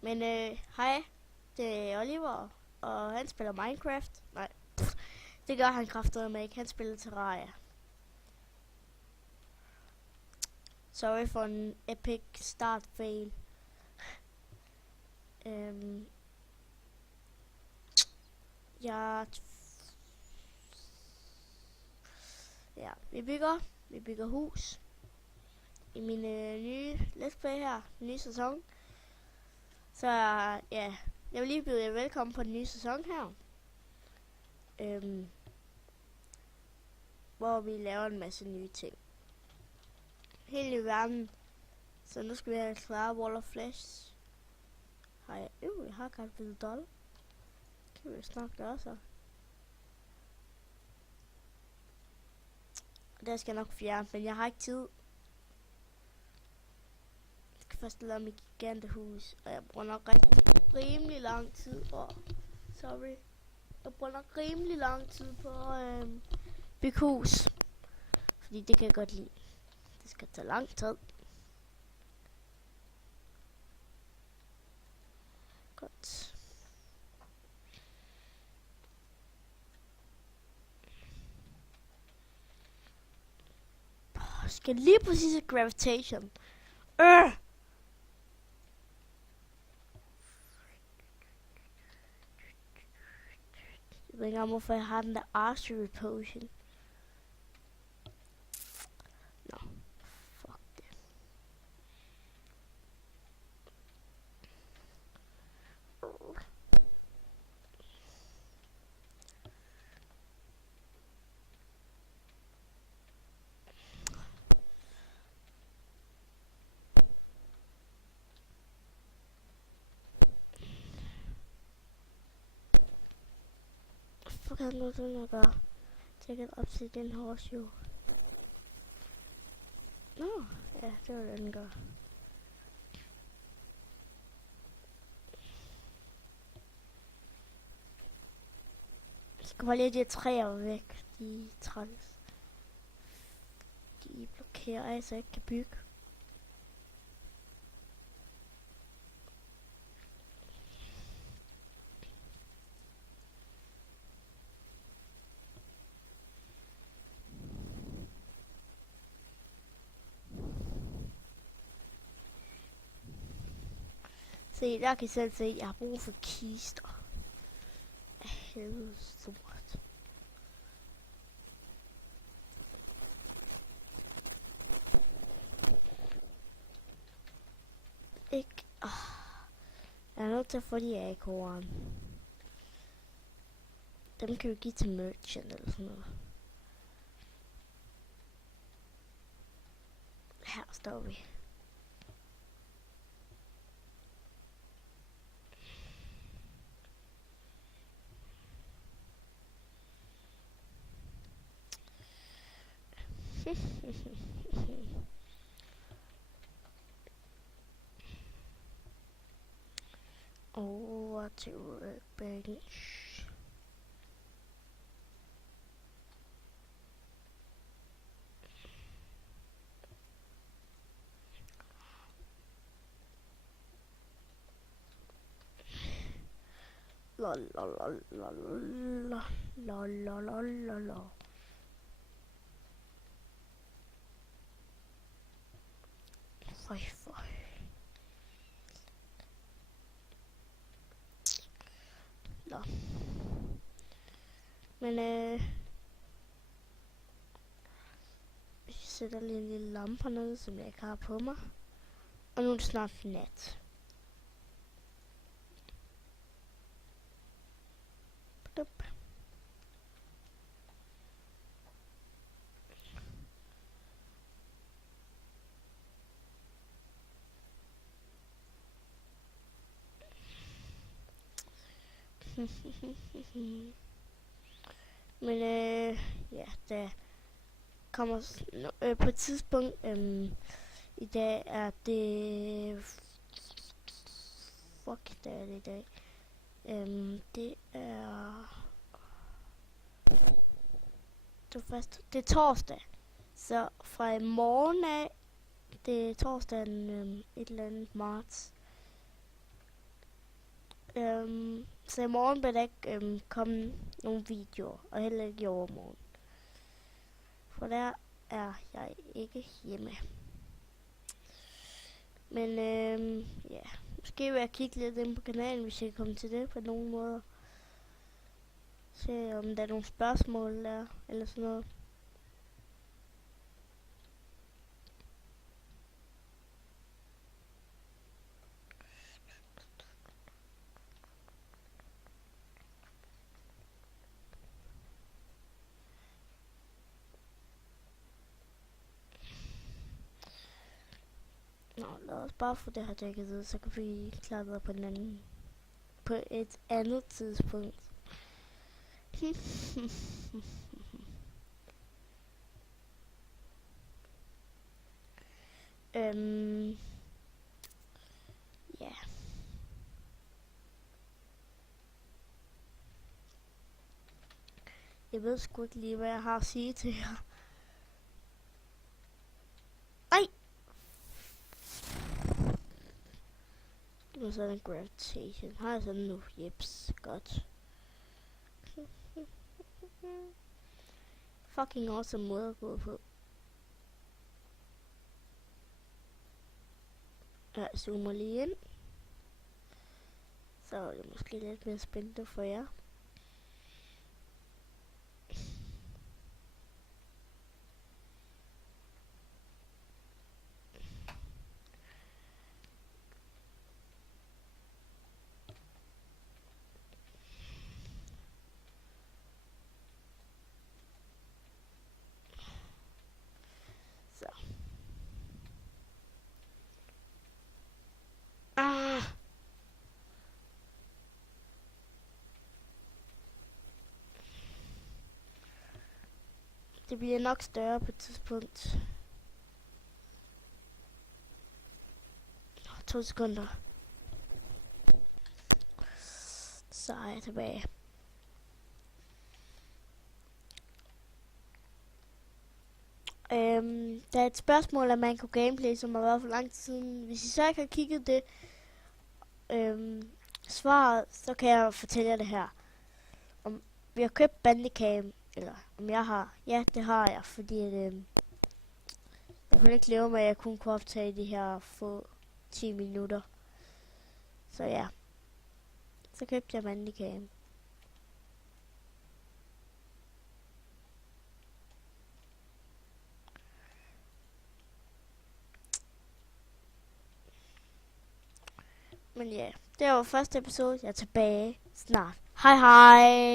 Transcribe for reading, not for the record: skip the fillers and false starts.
Men hej, det er Oliver, og han spiller Minecraft. Nej, det gør han kraftedeme ikke. Han spiller Terraria. Sorry for en epic start fail. Jeg... Ja, vi bygger hus i min nye let's play her, nye sæson. Så ja, jeg vil lige byde jer velkommen på den nye sæson her. Hvor vi laver en masse nye ting. Helt i verden. Så nu skal vi have klare Wall of Flash. Jeg har godt blevet doll. Det kan vi snart gøre så. Og der skal jeg nok fjerne, men jeg har ikke tid. Jeg skal først lave mit gigantehus, og jeg bruger nok rimelig lang tid. Sorry. Jeg bruger nok rimelig lang tid på bygge hus. Fordi det kan jeg godt lide. Det skal tage lang tid. Godt. Jeg skal lige præcis have gravitation. Jeg ved ikke engang, hvorfor jeg har den der archery potion. Nå, fuck det. Fuck, jeg nu den at gøre. Take it obsidian horseshoe. Nå, ja, det var den gør. Jeg skal bare lige de træer væk. De er træls. De blokerer, så jeg ikke kan bygge. Se, der kan I selv se, at jeg har brug for kister. Helvede stort. Ikke. Jeg er nødt til at få de akorn. Dem kan vi give til merchant eller sådan noget. Her står vi. Over to workbench. La la la la la la la la la la. Føj. Nå. Men vi sætter lige en lille lampe hernede, som jeg ikke har på mig. Og nu er det snart nat. Dup. Men ja, der kommer på et tidspunkt i dag er det fuck, der er det i dag. Det er torsdag. Så fra i morgen af, det er torsdag den et eller andet marts. Så i morgen vil der ikke komme nogle videoer, og heller ikke i overmorgen. For der er jeg ikke hjemme. Men ja, måske vil jeg kigge lidt ind på kanalen, hvis jeg kommer til det på nogen måder. Se om der er nogle spørgsmål der, eller sådan noget. Nå, lad os bare få det her dækket ud, så kan vi klare det på et andet tidspunkt. Ja. Jeg ved sgu ikke lige, hvad jeg har at sige til jer. Ej! Det var sådan en gravitation. Har jeg sådan nu? Jeps, godt. Fucking awesome måde at gå på. Jeg zoomer lige ind. Så er det måske lidt mere spændende for jer. Så. Det bliver nok større på et tidspunkt. 2 sekunder. Så er jeg tilbage. Der er et spørgsmål af Manko Gameplay, som har været for lang tid siden. Hvis I så ikke har kigget det svaret, så kan jeg fortælle jer det her. Om vi har købt Bandicam, eller om jeg har. Ja, det har jeg, fordi jeg kunne ikke leve med, at jeg kun kunne optage de her få 10 minutter. Så ja, så købte jeg Bandicam. Men ja, det var første episode. Jeg er tilbage snart. Hej hej!